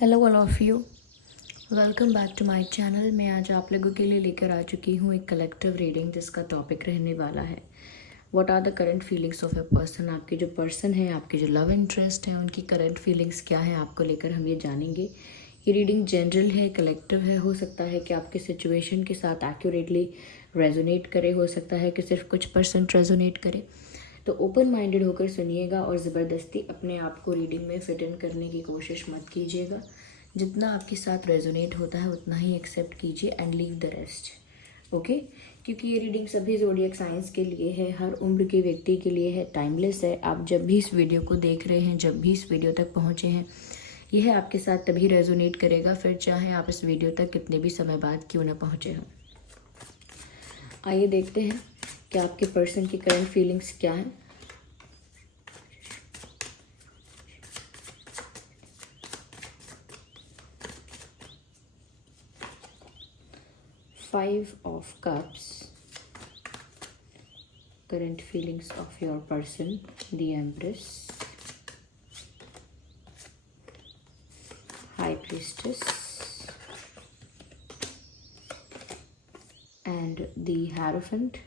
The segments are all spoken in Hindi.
Hello all of you, welcome back to my channel. मैं आज आप लोगों के लिए लेकर आ चुकी हूँ एक कलेक्टिव रीडिंग जिसका टॉपिक रहने वाला है what are the current feelings of a person. आपके जो पर्सन है, आपके जो लव इंटरेस्ट है, उनकी करंट फीलिंग्स क्या है आपको लेकर हम ये जानेंगे। ये रीडिंग जनरल है, कलेक्टिव है। हो सकता है कि आपके सिचुएशन के साथ एक्यूरेटली रेजोनेट करे, हो सकता है कि सिर्फ कुछ परसेंट रेजोनेट करे। तो ओपन माइंडेड होकर सुनिएगा और ज़बरदस्ती अपने आप को रीडिंग में फिट इन करने की कोशिश मत कीजिएगा। जितना आपके साथ रेजोनेट होता है उतना ही एक्सेप्ट कीजिए and leave the rest. Okay, क्योंकि ये रीडिंग सभी ज़ोडिएक साइंस के लिए है, हर उम्र के व्यक्ति के लिए है, टाइमलेस है। आप जब भी इस वीडियो को देख रहे हैं, जब भी इस वीडियो तक पहुँचे हैं, यह आपके साथ तभी रेजोनेट करेगा, फिर चाहे आप इस वीडियो तक कितने भी समय बाद क्यों ना पहुँचे हों। आइए देखते हैं कि आपके पर्सन की करंट फीलिंग्स क्या हैं। Five of cups, current feelings of your person, the empress, high priestess and the hierophant.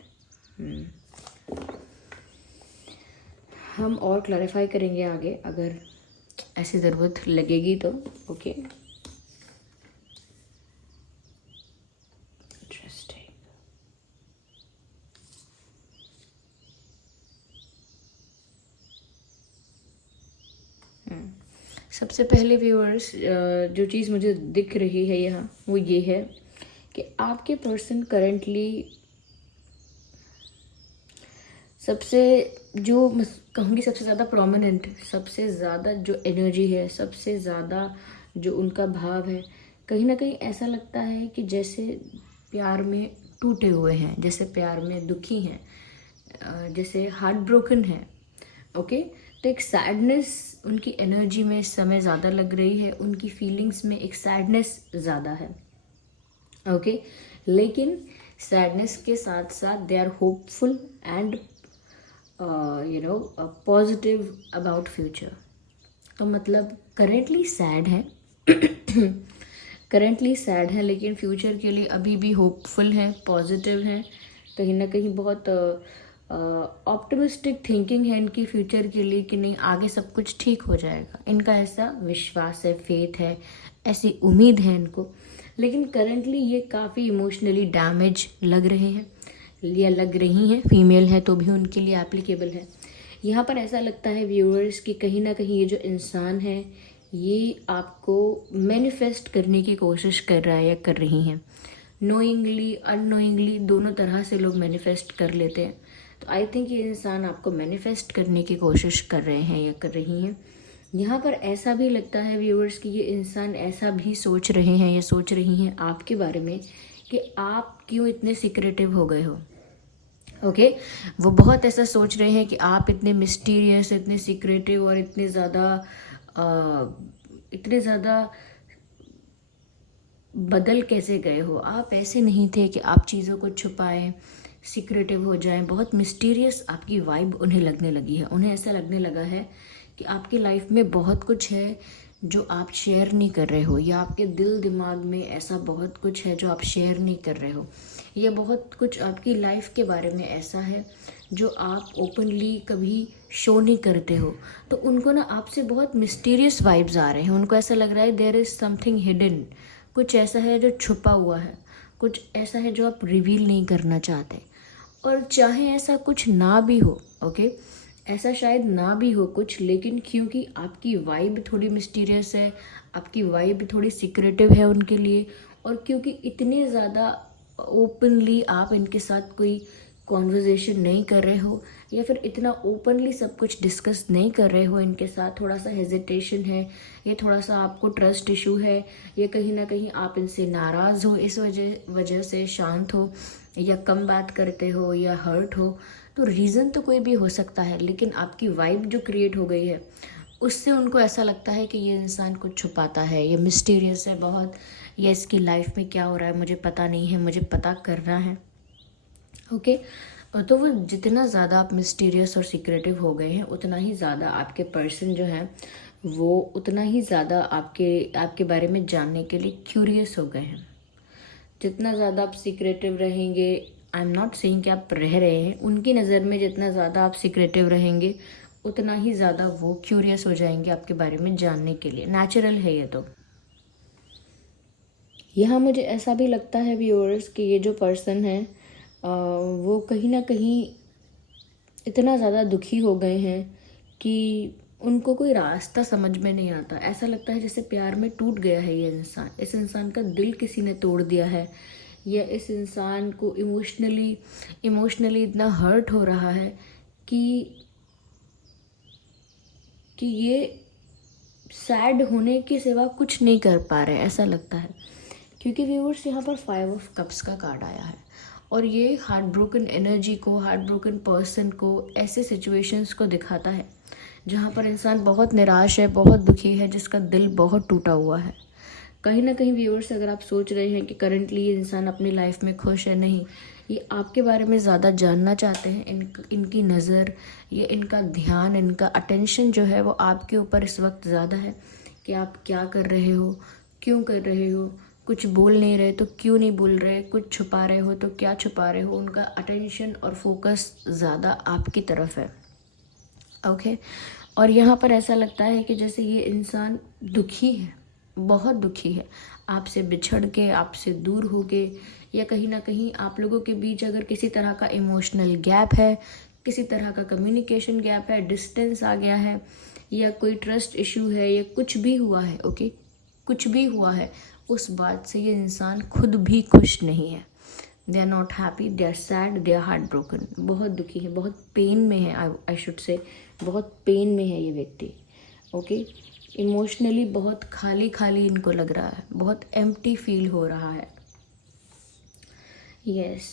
हम और क्लैरिफाई करेंगे आगे अगर ऐसी ज़रूरत लगेगी तो। Okay, interesting. सबसे पहले व्यूअर्स, जो चीज़ मुझे दिख रही है यहाँ वो ये है कि आपके पर्सन करंटली सबसे, जो मैं कहूँगी सबसे ज़्यादा प्रोमिनेंट, सबसे ज़्यादा जो एनर्जी है, सबसे ज़्यादा जो उनका भाव है, कहीं ना कहीं ऐसा लगता है कि जैसे प्यार में टूटे हुए हैं, जैसे प्यार में दुखी हैं, जैसे हार्ट ब्रोकन है। ओके, तो एक सैडनेस उनकी एनर्जी में इस समय ज़्यादा लग रही है, उनकी फीलिंग्स में एक सैडनेस ज़्यादा है। ओके, लेकिन सैडनेस के साथ साथ they are hopeful and positive about future. तो मतलब करेंटली सैड है करेंटली सैड है, लेकिन फ्यूचर के लिए अभी भी होपफुल है, पॉजिटिव है। कहीं ना कहीं बहुत ऑप्टिमिस्टिक थिंकिंग है इनकी फ्यूचर के लिए कि नहीं, आगे सब कुछ ठीक हो जाएगा। इनका ऐसा विश्वास है, फेथ है, ऐसी उम्मीद है इनको। लेकिन करंटली ये काफ़ी इमोशनली डैमेज लग रहे हैं या लग रही हैं। फीमेल है तो भी उनके लिए एप्लीकेबल है। यहाँ पर ऐसा लगता है व्यूअर्स कि कहीं ना कहीं ये जो इंसान है ये आपको मैनिफेस्ट करने की कोशिश कर रहा है या कर रही हैं। नोइंगली, अननोइंगली, दोनों तरह से लोग मैनिफेस्ट कर लेते हैं। तो आई थिंक ये इंसान आपको मैनिफेस्ट करने की कोशिश कर रहे हैं या कर रही हैं। यहाँ पर ऐसा भी लगता है व्यूअर्स कि ये इंसान ऐसा भी सोच रहे हैं या सोच रही हैं आपके बारे में कि आप क्यों इतने सीक्रेटिव हो गए हो। ओके, वो बहुत ऐसा सोच रहे हैं कि आप इतने मिस्टीरियस, इतने सीक्रेटिव और इतने ज़्यादा बदल कैसे गए हो। आप ऐसे नहीं थे कि आप चीज़ों को छुपाएं, सीक्रेटिव हो जाएं। बहुत मिस्टीरियस आपकी वाइब उन्हें लगने लगी है। उन्हें ऐसा लगने लगा है कि आपकी लाइफ में बहुत कुछ है जो आप शेयर नहीं कर रहे हो, या आपके दिल दिमाग में ऐसा बहुत कुछ है जो आप शेयर नहीं कर रहे हो, या बहुत कुछ आपकी लाइफ के बारे में ऐसा है जो आप ओपनली कभी शो नहीं करते हो। तो उनको ना आपसे बहुत मिस्टीरियस वाइब्स आ रहे हैं। उनको ऐसा लग रहा है देयर इज़ समथिंग हिडन, कुछ ऐसा है जो छुपा हुआ है, कुछ ऐसा है जो आप रिवील नहीं करना चाहते। और चाहे ऐसा कुछ ना भी हो, ओके, ऐसा शायद ना भी हो कुछ, लेकिन क्योंकि आपकी वाइब थोड़ी मिस्टीरियस है, आपकी वाइब थोड़ी सीक्रेटिव है उनके लिए, और क्योंकि इतने ज़्यादा ओपनली आप इनके साथ कोई कॉन्वर्जेसन नहीं कर रहे हो, या फिर इतना ओपनली सब कुछ डिस्कस नहीं कर रहे हो इनके साथ, थोड़ा सा हेजिटेशन है, ये थोड़ा सा आपको ट्रस्ट इशू है, ये कहीं ना कहीं आप इनसे नाराज़ हो, इस वजह से शांत हो, या कम बात करते हो, या हर्ट हो। तो रीज़न तो कोई भी हो सकता है, लेकिन आपकी वाइब जो क्रिएट हो गई है उससे उनको ऐसा लगता है कि ये इंसान कुछ छुपाता है, ये मिस्टीरियस है बहुत, या इसकी लाइफ में क्या हो रहा है मुझे पता नहीं है, मुझे पता करना है। ओके, तो वो जितना ज़्यादा आप मिस्टीरियस और सीक्रेटिव हो गए हैं, उतना ही ज़्यादा आपके पर्सन जो है वो उतना ही ज़्यादा आपके बारे में जानने के लिए क्यूरियस हो गए हैं। जितना ज़्यादा आप सीक्रेटिव रहेंगे, आई एम नॉट सेइंग कि आप रह रहे हैं, उनकी नज़र में जितना ज़्यादा आप सीक्रेटिव रहेंगे उतना ही ज़्यादा वो क्यूरियस हो जाएंगे आपके बारे में जानने के लिए। नेचुरल है ये तो। यहाँ मुझे ऐसा भी लगता है व्यूअर्स कि ये जो पर्सन है वो कहीं ना कहीं इतना ज़्यादा दुखी हो गए हैं कि उनको कोई रास्ता समझ में नहीं आता। ऐसा लगता है जैसे प्यार में टूट गया है ये इंसान, इस इंसान का दिल किसी ने तोड़ दिया है, या इस इंसान को इमोशनली इतना हर्ट हो रहा है कि ये सैड होने के सिवा कुछ नहीं कर पा रहे, ऐसा लगता है। क्योंकि व्यूअर्स यहाँ पर 5 ऑफ कप्स का कार्ड आया है और ये हार्ट ब्रोकन एनर्जी को, हार्ट ब्रोकन पर्सन को, ऐसे सिचुएशंस को दिखाता है जहाँ पर इंसान बहुत निराश है, बहुत दुखी है, जिसका दिल बहुत टूटा हुआ है। कहीं ना कहीं व्यूअर्स अगर आप सोच रहे हैं कि करंटली ये इंसान अपनी लाइफ में खुश है, नहीं, ये आपके बारे में ज़्यादा जानना चाहते हैं। इनकी नज़र, ये इनका ध्यान, इनका अटेंशन जो है वो आपके ऊपर इस वक्त ज़्यादा है कि आप क्या कर रहे हो, क्यों कर रहे हो, कुछ बोल नहीं रहे तो क्यों नहीं बोल रहे, कुछ छुपा रहे हो तो क्या छुपा रहे हो। उनका अटेंशन और फोकस ज़्यादा आपकी तरफ है। ओके और यहाँ पर ऐसा लगता है कि जैसे ये इंसान दुखी है, बहुत दुखी है, आपसे बिछड़ के, आपसे दूर हो के, या कहीं ना कहीं आप लोगों के बीच अगर किसी तरह का इमोशनल गैप है, किसी तरह का कम्युनिकेशन गैप है, डिस्टेंस आ गया है, या कोई ट्रस्ट इशू है, या कुछ भी हुआ है, ओके कुछ भी हुआ है, उस बात से ये इंसान खुद भी खुश नहीं है। They are not happy, they are sad, they are heartbroken, बहुत दुखी है, बहुत पेन में है, आई शुड से बहुत पेन में है ये व्यक्ति। ओके इमोशनली बहुत खाली खाली इनको लग रहा है, बहुत एम्प्टी फील हो रहा है। यस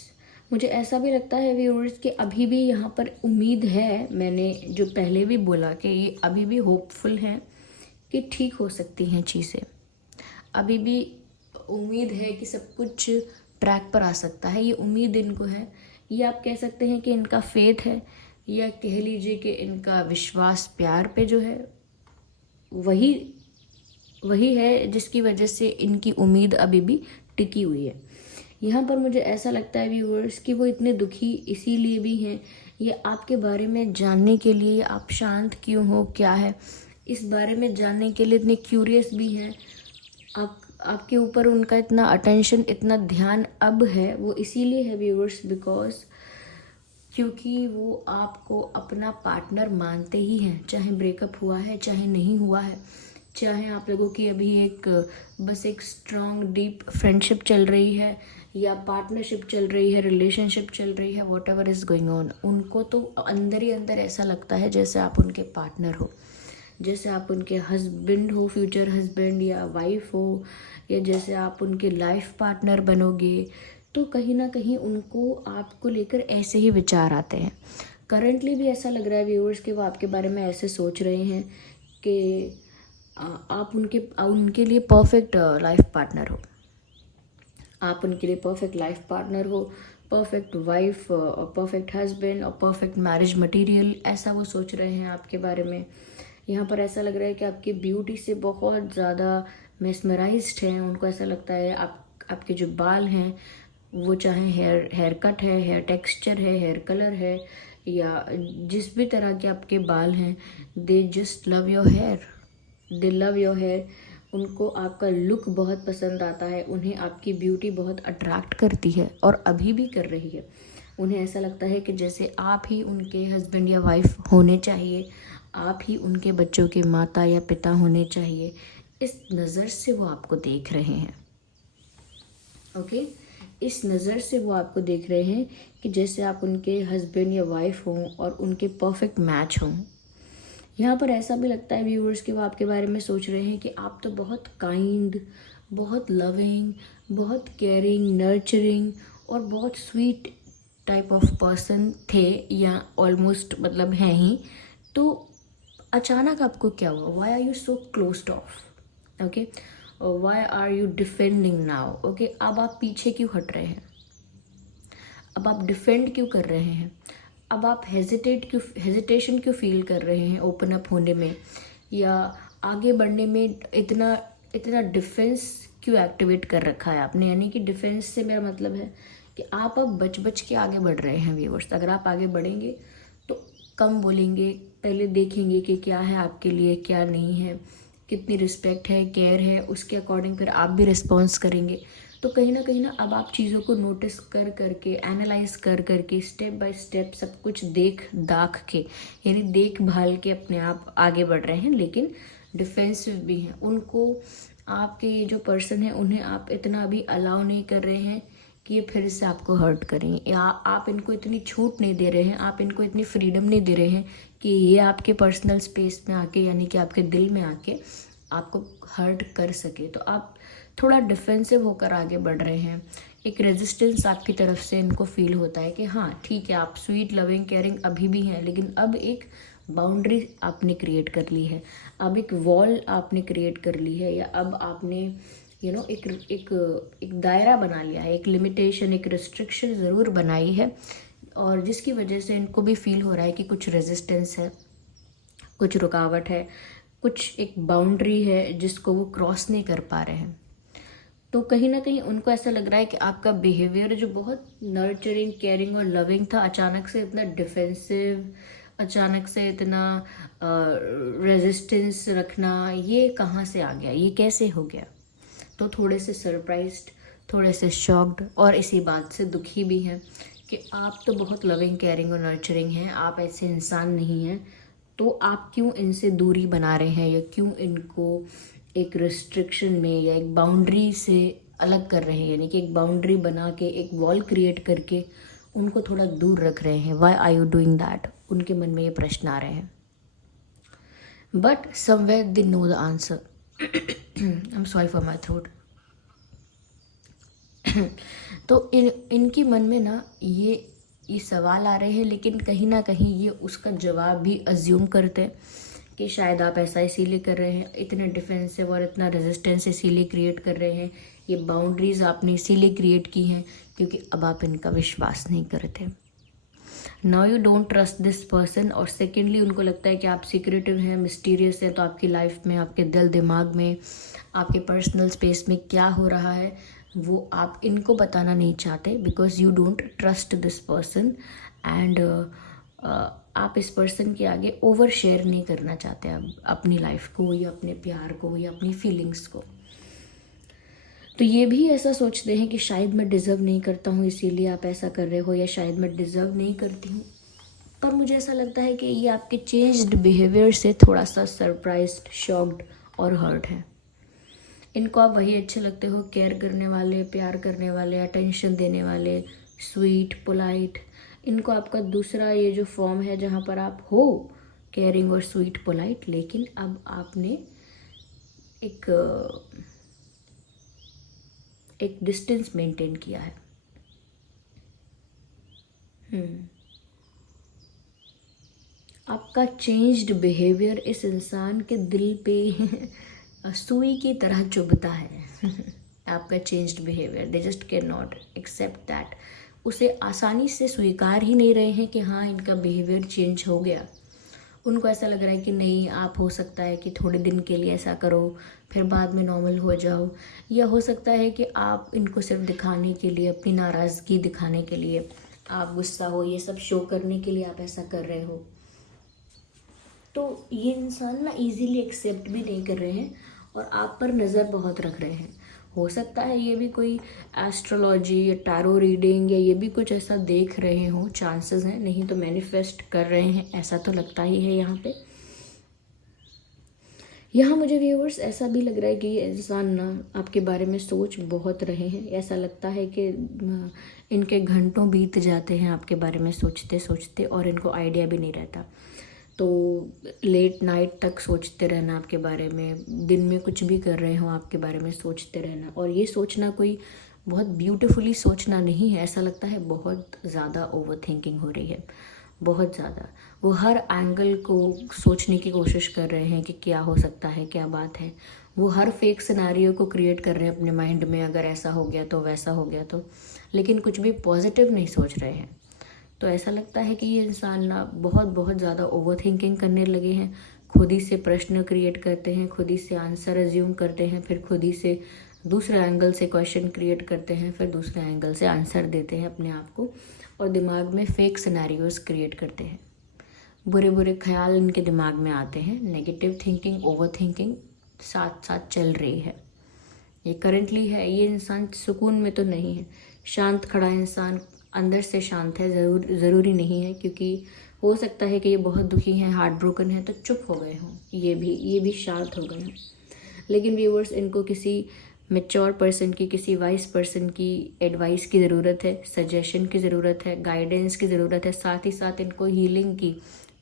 मुझे ऐसा भी लगता है व्यूअर्स कि अभी भी यहाँ पर उम्मीद है, मैंने जो पहले भी बोला कि ये अभी भी होपफुल हैं कि ठीक हो सकती हैं चीज़ें, अभी भी उम्मीद है कि सब कुछ ट्रैक पर आ सकता है, ये उम्मीद इनको है। ये आप कह सकते हैं कि इनका फेथ है, या कह लीजिए कि इनका विश्वास प्यार पे जो है वही है जिसकी वजह से इनकी उम्मीद अभी भी टिकी हुई है। यहाँ पर मुझे ऐसा लगता है व्यूअर्स कि वो इतने दुखी इसीलिए भी हैं, ये आपके बारे में जानने के लिए, आप शांत क्यों हो, क्या है, इस बारे में जानने के लिए इतने क्यूरियस भी हैं। आपके ऊपर उनका इतना अटेंशन, इतना ध्यान अब है, वो इसीलिए है व्यूअर्स बिकॉज क्योंकि वो आपको अपना पार्टनर मानते ही हैं, चाहे ब्रेकअप हुआ है, चाहे नहीं हुआ है, चाहे आप लोगों की अभी बस एक स्ट्रॉन्ग डीप फ्रेंडशिप चल रही है, या पार्टनरशिप चल रही है, रिलेशनशिप चल रही है, what ever is going on, उनको तो अंदर ही अंदर ऐसा लगता है जैसे आप उनके पार्टनर हो, जैसे आप उनके हस्बैंड हो, फ्यूचर हस्बैंड या वाइफ हो, या जैसे आप उनके लाइफ पार्टनर बनोगे। तो कहीं ना कहीं उनको आपको लेकर ऐसे ही विचार आते हैं। करंटली भी ऐसा लग रहा है व्यूअर्स कि वो आपके बारे में ऐसे सोच रहे हैं कि आप उनके लिए परफेक्ट लाइफ पार्टनर हो, आप उनके लिए परफेक्ट लाइफ पार्टनर हो, परफेक्ट वाइफ, परफेक्ट हस्बैंड और परफेक्ट मैरिज मटेरियल, ऐसा वो सोच रहे हैं आपके बारे में। यहाँ पर ऐसा लग रहा है कि आपकी ब्यूटी से बहुत ज़्यादा मेस्मराइज्ड हैं। उनको ऐसा लगता है आपके जो बाल हैं वो, चाहे हेयर कट है, हेयर टेक्सचर है, हेयर कलर है, या जिस भी तरह के आपके बाल हैं, they just love your hair, they love your hair. उनको आपका लुक बहुत पसंद आता है, उन्हें आपकी ब्यूटी बहुत अट्रैक्ट करती है और अभी भी कर रही है। उन्हें ऐसा लगता है कि जैसे आप ही उनके हस्बैंड या वाइफ होने चाहिए, आप ही उनके बच्चों के माता या पिता होने चाहिए। इस नज़र से वो आपको देख रहे हैं, ओके इस नज़र से वो आपको देख रहे हैं कि जैसे आप उनके हस्बैंड या वाइफ हों और उनके परफेक्ट मैच हों। यहाँ पर ऐसा भी लगता है व्यूअर्स कि वो आपके बारे में सोच रहे हैं कि आप तो बहुत काइंड, बहुत लविंग, बहुत केयरिंग, नर्चरिंग और बहुत स्वीट टाइप ऑफ पर्सन थे, या ऑलमोस्ट मतलब हैं ही। तो अचानक आपको क्या हुआ? Why are you so closed off? Okay why are you defending now? Okay अब आप पीछे क्यों हट रहे हैं? अब आप डिफेंड क्यों कर रहे हैं? अब आप हेजिटेशन क्यों फील कर रहे हैं ओपन अप होने में, या आगे बढ़ने में इतना इतना डिफेंस क्यों एक्टिवेट कर रखा है आपने? यानी कि डिफेंस से मेरा मतलब है कि आप अब बच बच के आगे बढ़ रहे हैं व्यूअर्स। अगर आप आगे बढ़ेंगे तो कम बोलेंगे, पहले देखेंगे कि क्या है आपके लिए, क्या नहीं है, कितनी रिस्पेक्ट है, केयर है, उसके अकॉर्डिंग फिर आप भी रिस्पॉन्स करेंगे। तो कहीं ना अब आप चीज़ों को नोटिस कर करके, एनालाइज कर करके, स्टेप बाय स्टेप सब कुछ देख दाख के, यानी देख भाल के अपने आप आगे बढ़ रहे हैं, लेकिन डिफेंसिव भी हैं। उनको, आपके ये जो पर्सन है, उन्हें आप इतना भी अलाउ नहीं कर रहे हैं कि ये फिर से आपको हर्ट करें, या आप इनको इतनी छूट नहीं दे रहे हैं, आप इनको इतनी फ्रीडम नहीं दे रहे हैं कि ये आपके पर्सनल स्पेस में आके, यानी कि आपके दिल में आके आपको हर्ट कर सके। तो आप थोड़ा डिफेंसिव होकर आगे बढ़ रहे हैं। एक रेजिस्टेंस आपकी तरफ से इनको फील होता है कि हाँ ठीक है, आप स्वीट, लविंग, केयरिंग अभी भी हैं, लेकिन अब एक बाउंड्री आपने क्रिएट कर ली है, अब एक वॉल आपने क्रिएट कर ली है, या अब आपने एक दायरा बना लिया है, एक लिमिटेशन, एक रिस्ट्रिक्शन ज़रूर बनाई है, और जिसकी वजह से इनको भी फील हो रहा है कि कुछ रेजिस्टेंस है, कुछ रुकावट है, कुछ एक बाउंड्री है जिसको वो क्रॉस नहीं कर पा रहे हैं। तो कहीं ना कहीं उनको ऐसा लग रहा है कि आपका बिहेवियर जो बहुत नर्चरिंग, केयरिंग और लविंग था, अचानक से इतना डिफेंसिव, अचानक से इतना रेजिस्टेंस रखना, ये कहाँ से आ गया, ये कैसे हो गया? तो थोड़े से सरप्राइज्ड, थोड़े से शॉक्ड, और इसी बात से दुखी भी हैं कि आप तो बहुत लविंग, केयरिंग और नर्चरिंग हैं, आप ऐसे इंसान नहीं हैं, तो आप क्यों इनसे दूरी बना रहे हैं, या क्यों इनको एक रिस्ट्रिक्शन में या एक बाउंड्री से अलग कर रहे हैं, यानी कि एक बाउंड्री बना के, एक वॉल क्रिएट करके उनको थोड़ा दूर रख रहे हैं। Why are you doing that? उनके मन में ये प्रश्न आ रहे हैं, but somewhere they know the answer. I am sorry for my throat. तो इनकी मन में ना ये सवाल आ रहे हैं, लेकिन कहीं ना कहीं ये उसका जवाब भी अज्यूम करते हैं कि शायद आप ऐसा इसीलिए कर रहे हैं, इतने डिफेंसिव और इतना रेजिस्टेंस इसीलिए क्रिएट कर रहे हैं, ये बाउंड्रीज आपने इसीलिए क्रिएट की हैं क्योंकि अब आप इनका विश्वास नहीं करते। Now you don't trust this person, और सेकेंडली उनको लगता है कि आप सीक्रेटिव हैं, मिस्टीरियस है, तो आपकी लाइफ में, आपके दिल दिमाग में, आपके पर्सनल स्पेस में क्या हो रहा है वो आप इनको बताना नहीं चाहते, because you don't trust this person, and आप इस पर्सन के आगे ओवर शेयर नहीं करना चाहते अब अपनी लाइफ को, या अपने प्यार को, या अपनी फीलिंग्स को। तो ये भी ऐसा सोचते हैं कि शायद मैं डिज़र्व नहीं करता हूँ इसीलिए आप ऐसा कर रहे हो, या शायद मैं डिज़र्व नहीं करती हूँ। पर मुझे ऐसा लगता है कि ये आपके चेंज्ड बिहेवियर से थोड़ा सा सरप्राइज्ड, शॉक्ड और हर्ट है। इनको आप वही अच्छे लगते हो, केयर करने वाले, प्यार करने वाले, अटेंशन देने वाले, स्वीट, पोलाइट। इनको आपका दूसरा ये जो फॉर्म है जहाँ पर आप हो केयरिंग और स्वीट, पोलाइट, लेकिन अब आपने एक डिस्टेंस मेंटेन किया है। आपका चेंज्ड बिहेवियर इस इंसान के दिल पे सुई की तरह चुभता है। आपका changed behaviour, they just can not accept that. उसे आसानी से स्वीकार ही नहीं रहे हैं कि हाँ इनका बिहेवियर चेंज हो गया। उनको ऐसा लग रहा है कि नहीं, आप हो सकता है कि थोड़े दिन के लिए ऐसा करो, फिर बाद में नॉर्मल हो जाओ, या हो सकता है कि आप इनको सिर्फ दिखाने के लिए, अपनी नाराज़गी दिखाने के लिए, आप गुस्सा हो, ये सब शो करने के लिए आप ऐसा कर रहे हो। तो ये इंसान ना इजीली एक्सेप्ट भी नहीं कर रहे हैं और आप पर नज़र बहुत रख रहे हैं। हो सकता है ये भी कोई एस्ट्रोलॉजी या टैरो रीडिंग या ये भी कुछ ऐसा देख रहे हो, चांसेस हैं, नहीं तो मैनिफेस्ट कर रहे हैं, ऐसा तो लगता ही है यहाँ पे। यहाँ मुझे व्यूअर्स ऐसा भी लग रहा है कि ये इंसान ना आपके बारे में सोच बहुत रहे हैं। ऐसा लगता है कि इनके घंटों बीत जाते हैं आपके बारे में सोचते सोचते और इनको आइडिया भी नहीं रहता। तो लेट नाइट तक सोचते रहना आपके बारे में, दिन में कुछ भी कर रहे हो आपके बारे में सोचते रहना। और ये सोचना कोई बहुत ब्यूटीफुली सोचना नहीं है, ऐसा लगता है बहुत ज़्यादा ओवर थिंकिंग हो रही है, बहुत ज़्यादा। वो हर एंगल को सोचने की कोशिश कर रहे हैं कि क्या हो सकता है, क्या बात है। वो हर फेक सिनेरियो को क्रिएट कर रहे हैं अपने माइंड में, अगर ऐसा हो गया तो, वैसा हो गया तो, लेकिन कुछ भी पॉजिटिव नहीं सोच रहे हैं। तो ऐसा लगता है कि ये इंसान ना बहुत बहुत ज़्यादा ओवर थिंकिंग करने लगे हैं, खुद ही से प्रश्न क्रिएट करते हैं, खुद ही से आंसर अज्यूम करते हैं, फिर खुद ही से दूसरे एंगल से क्वेश्चन क्रिएट करते हैं, फिर दूसरे एंगल से आंसर देते हैं अपने आप को, और दिमाग में फेक सिनेरियोज क्रिएट करते हैं। बुरे बुरे ख्याल इनके दिमाग में आते हैं, नेगेटिव थिंकिंग, ओवर थिंकिंग साथ साथ चल रही है। ये करंटली है। ये इंसान सुकून में तो नहीं है। शांत खड़ा इंसान अंदर से शांत है, ज़रूरी नहीं है, क्योंकि हो सकता है कि ये बहुत दुखी हैं, हार्ट ब्रोकन है तो चुप हो गए हों, ये भी शांत हो गए हों। लेकिन व्यूअर्स, इनको किसी मैच्योर पर्सन की, किसी वाइस पर्सन की एडवाइस की ज़रूरत है, सजेशन की ज़रूरत है, गाइडेंस की ज़रूरत है। साथ ही साथ इनको हीलिंग की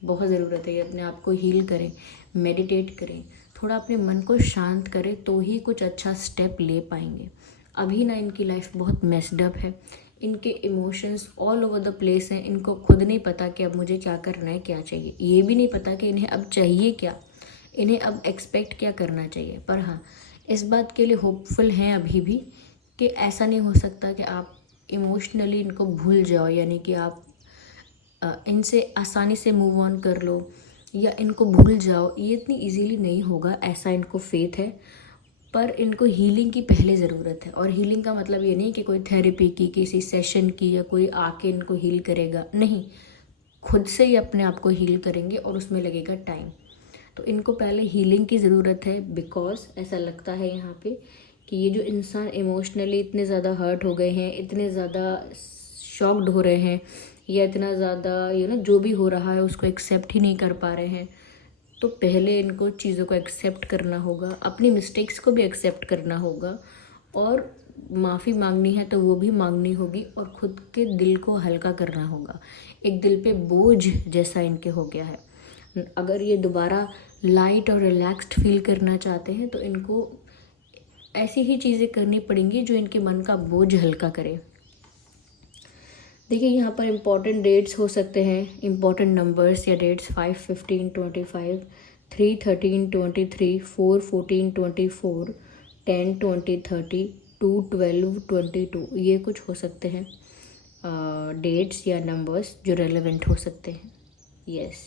बहुत ज़रूरत है। ये अपने आप को हील करें, मेडिटेट करें, थोड़ा अपने मन को शांत करें, तो ही कुछ अच्छा स्टेप ले पाएंगे। अभी ना इनकी लाइफ बहुत मेस्ड अप है। इनके emotions all over the place हैं। इनको खुद नहीं पता कि अब मुझे क्या करना है, क्या चाहिए। ये भी नहीं पता कि इन्हें अब चाहिए क्या, इन्हें अब एक्सपेक्ट क्या करना चाहिए। पर हाँ, इस बात के लिए होपफुल हैं अभी भी कि ऐसा नहीं हो सकता कि आप इमोशनली इनको भूल जाओ, यानी कि आप इनसे आसानी से मूव ऑन कर लो या इनको भूल जाओ। ये इतनी इजीली नहीं होगा, ऐसा इनको फेथ है। पर इनको हीलिंग की पहले ज़रूरत है। और हीलिंग का मतलब ये नहीं कि कोई थेरेपी की, किसी सेशन की, या कोई आके इनको हील करेगा, नहीं। खुद से ही अपने आप को हील करेंगे और उसमें लगेगा टाइम। तो इनको पहले हीलिंग की ज़रूरत है, बिकॉज ऐसा लगता है यहाँ पे कि ये जो इंसान इमोशनली इतने ज़्यादा हर्ट हो गए हैं, इतने ज़्यादा शॉक्ड हो रहे हैं, या इतना ज़्यादा जो भी हो रहा है उसको एक्सेप्ट ही नहीं कर पा रहे हैं। तो पहले इनको चीज़ों को एक्सेप्ट करना होगा, अपनी मिस्टेक्स को भी एक्सेप्ट करना होगा, और माफ़ी मांगनी है तो वो भी मांगनी होगी, और खुद के दिल को हल्का करना होगा। एक दिल पे बोझ जैसा इनके हो गया है। अगर ये दोबारा लाइट और रिलैक्स्ड फील करना चाहते हैं तो इनको ऐसी ही चीज़ें करनी पड़ेंगी जो इनके मन का बोझ हल्का करे। देखिए, यहाँ पर इम्पॉर्टेंट डेट्स हो सकते हैं, इम्पॉर्टेंट नंबर्स या डेट्स 5, 15, 25, 3, 13, 23, 4, 14, 24, 10, 20, 30, 2, 12, 22, ये कुछ हो सकते हैं डेट्स या नंबर्स जो रेलेवेंट हो सकते हैं। यस।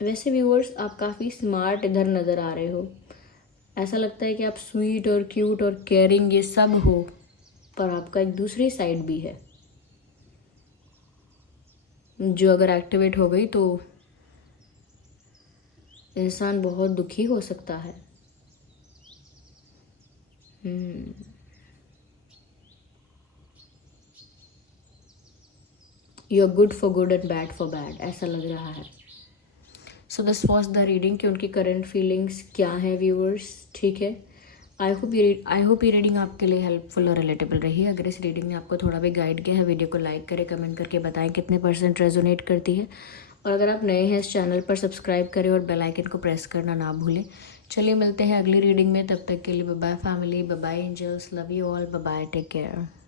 वैसे व्यूअर्स, आप काफ़ी स्मार्ट इधर नज़र आ रहे हो। ऐसा लगता है कि आप स्वीट और क्यूट और केयरिंग ये सब हो, पर आपका एक दूसरी साइड भी है जो अगर एक्टिवेट हो गई तो इंसान बहुत दुखी हो सकता है। You are good for good and bad for bad, ऐसा लग रहा है। So this was the reading कि उनकी करंट फीलिंग्स क्या है व्यूअर्स। ठीक है, आई होप ये रीडिंग आपके लिए हेल्पफुल और रिलेटेबल रही है। अगर इस रीडिंग ने आपको थोड़ा भी गाइड किया है, वीडियो को लाइक करें, कमेंट करके बताएं कितने % रेजोनेट करती है। और अगर आप नए हैं इस चैनल पर, सब्सक्राइब करें और बेल आइकन को प्रेस करना ना भूलें। चलिए मिलते हैं अगली रीडिंग में, तब तक के लिए bye bye family, bye bye angels, love you all, bye bye, take care.